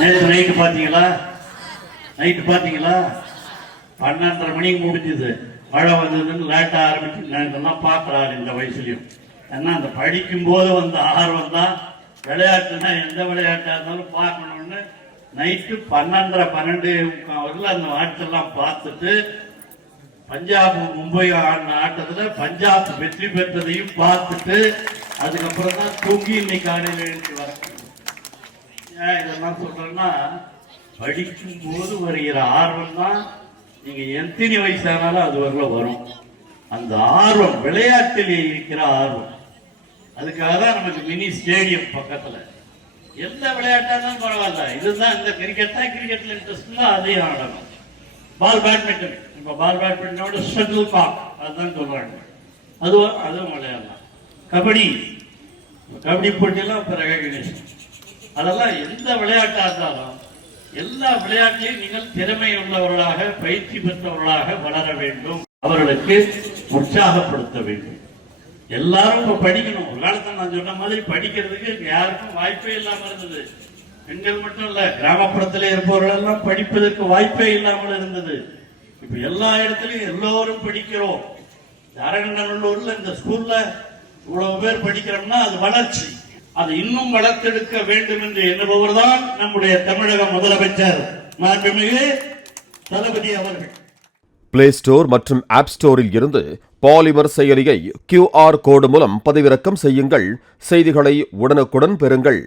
நேற்று நைட்டு பார்த்தீங்களா? நைட்டு பார்த்தீங்களா? 12:30 மணிக்கு முடிஞ்சுது. மழை வந்ததுன்னு லேட்டாக ஆரம்பிச்சு இதெல்லாம் பார்க்குறாரு இந்த வயசுலையும். ஏன்னா அந்த படிக்கும்போது வந்த ஆர்வம் தான். விளையாட்டுனா எந்த விளையாட்டாக இருந்தாலும் பார்க்கணும்னு நைட்டு 12:30 12 வரல அந்த ஆட்டெல்லாம் பார்த்துட்டு பஞ்சாப் மும்பை ஆடின ஆட்டத்தில் பஞ்சாப் வெற்றி பெற்றதையும் பார்த்துட்டு அதுக்கப்புறம் தான் தூங்கி இன்னைக்கு காலையில் எழுந்து வர. ஏன் இதெல்லாம் சொல்றேன்னா, படிக்கும் போது வருகிற ஆர்வம் தான் நீங்க எத்தனை வயசானாலும் அது வரல வரும். அந்த ஆர்வம் விளையாட்டிலே இருக்கிற ஆர்வம். அதுக்காக தான் நமக்கு மினி ஸ்டேடியம் பக்கத்துல. எந்த விளையாட்டா இருந்தாலும் பரவாயில்ல, இதுதான் இந்த கிரிக்கெட் தான், கிரிக்கெட்ல இன்ட்ரெஸ்ட் தான் அதையும் ஆடணும். பால் பேட்மிண்டன், இப்ப பால் பேட்மிண்டனோட ஷட்டில் காக் அதுதான் சொல்றாங்க, அதுவும் விளையாடலாம். கபடி போட்டியெல்லாம் இப்ப ரெகக்னிஷன். அதெல்லாம் எந்த விளையாட்டா இருந்தாலும் எல்லா விளையாட்டிலையும் நீங்கள் திறமை உள்ளவர்களாக பயிற்சி பெற்றவர்களாக வளர வேண்டும். அவர்களுக்கு உற்சாகப்படுத்த வேண்டும். எல்லாரும் இப்ப படிக்கணும். ஒரு காலத்தில் நான் சொன்ன மாதிரி படிக்கிறதுக்கு யாருக்கும் வாய்ப்பே இல்லாம இருந்தது. பெண்கள் மட்டும் இல்ல, கிராமப்புறத்தில் இருப்பவர்கள் எல்லாம் படிப்பதற்கு வாய்ப்பே இல்லாமல் இருந்தது. இப்ப எல்லா இடத்துலயும் எல்லோரும் படிக்கிறோம். அரங்கநல்லூர்ல இந்த ஸ்கூல்ல இவ்வளவு பேர் படிக்கிறோம்னா அது வளர்ச்சி. அதை இன்னும் வளர்த்தெடுக்க வேண்டும் என்று எண்ணுபவர் தான் நம்முடைய தமிழக முதலமைச்சர் மாண்புமிகு தளபதி அவர்கள். பிளே ஸ்டோர் மற்றும் ஆப் ஸ்டோரில் இருந்து பாலிமர் செயலியை QR கோடு மூலம் பதிவிறக்கம் செய்யுங்கள். செய்திகளை உடனுக்குடன் பெறுங்கள்.